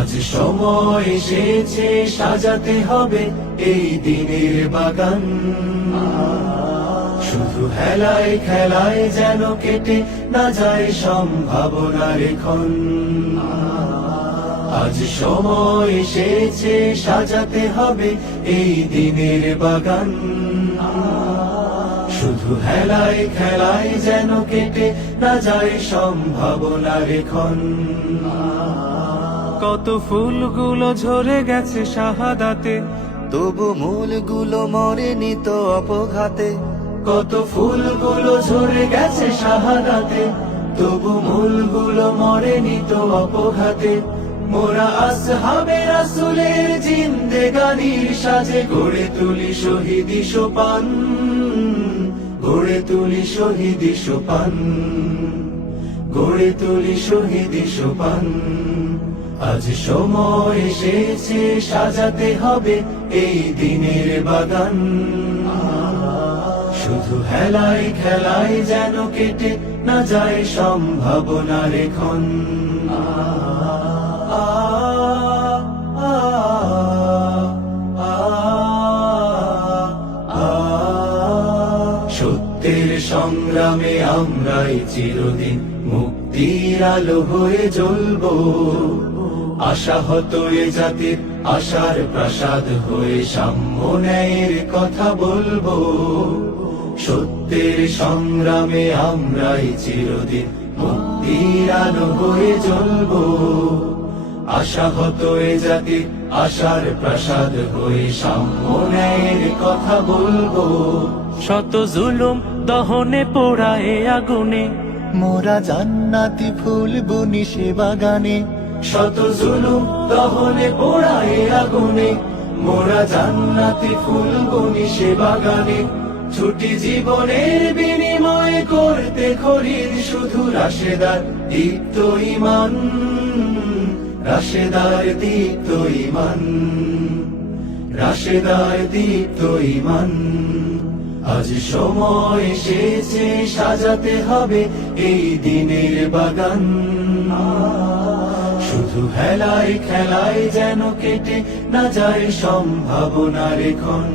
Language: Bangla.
আজ সময় এসেছে সাজাতে হবে এই দিনের বাগান। শুধু হেলায় খেলায় যেন কেটে না যায় সম্ভাবনার ক্ষণ। আজ সময় এসেছে সাজাতে হবে এই দিনের বাগান। শুধু হেলায় খেলায় যেন কেটে না যায় সম্ভাবনার ক্ষণ। কত ফুলগুলো ঝরে গেছে শাহাদাতে, তবু মূলগুলো মরেনি তো অপঘাতে। কত ফুলগুলো ঝরে গেছে শাহাদাতে, তবু মূলগুলো মরেনি তো অপঘাতে। মোরা আসহাবে রাসূলের জিন্দেগানির সাজে গড়ে তুলি শহীদি সোপান, গড়ে তুলি শহীদি সোপান, গড়ে তুলি শহীদি সোপান। আজ সময় এসেছে সাজাতে হবে এই দিনের বাগান। শুধু হেলায় খেলায় যেন কেটে না যায় সম্ভাবনার ক্ষণ। সত্যের সংগ্রামে আমরাই চিরদিন মুক্তির আলো হয়ে জ্বলবো। আশাহত এ জাতির আশার প্রাসাদ হয়ে সাম্য ন্যায়ের কথা বলবো। সত্যের সংগ্রামে আমরাই চিরদিন মুক্তির আলো হয়ে জ্বলবো। আশাহত এ জাতির আশার প্রাসাদ হয়ে সাম্য ন্যায়ের কথা বলবো। শত জুলুম দহনে পোড়ায় আগুনে, মোরা জান্নাতি ফুল বুনি সে বাগানে। শত জুলুম দহনে পোড়ায় আগুনে, মোরা জান্নাতি ফুল বুনি সে বাগানে। ছুটি জীবনের বিনিময় করতে খরিদ শুধু রাশেদার দীপ্ত ঈমান, রাশেদার দীপ্ত ঈমান, রাশেদার দীপ্ত ঈমান। আজ সময় এসেছে সাজাতে হবে এই দিনের বাগান। শুধু হেলায় খেলায় যেন কেটে না যায় সম্ভাবনার ক্ষণ।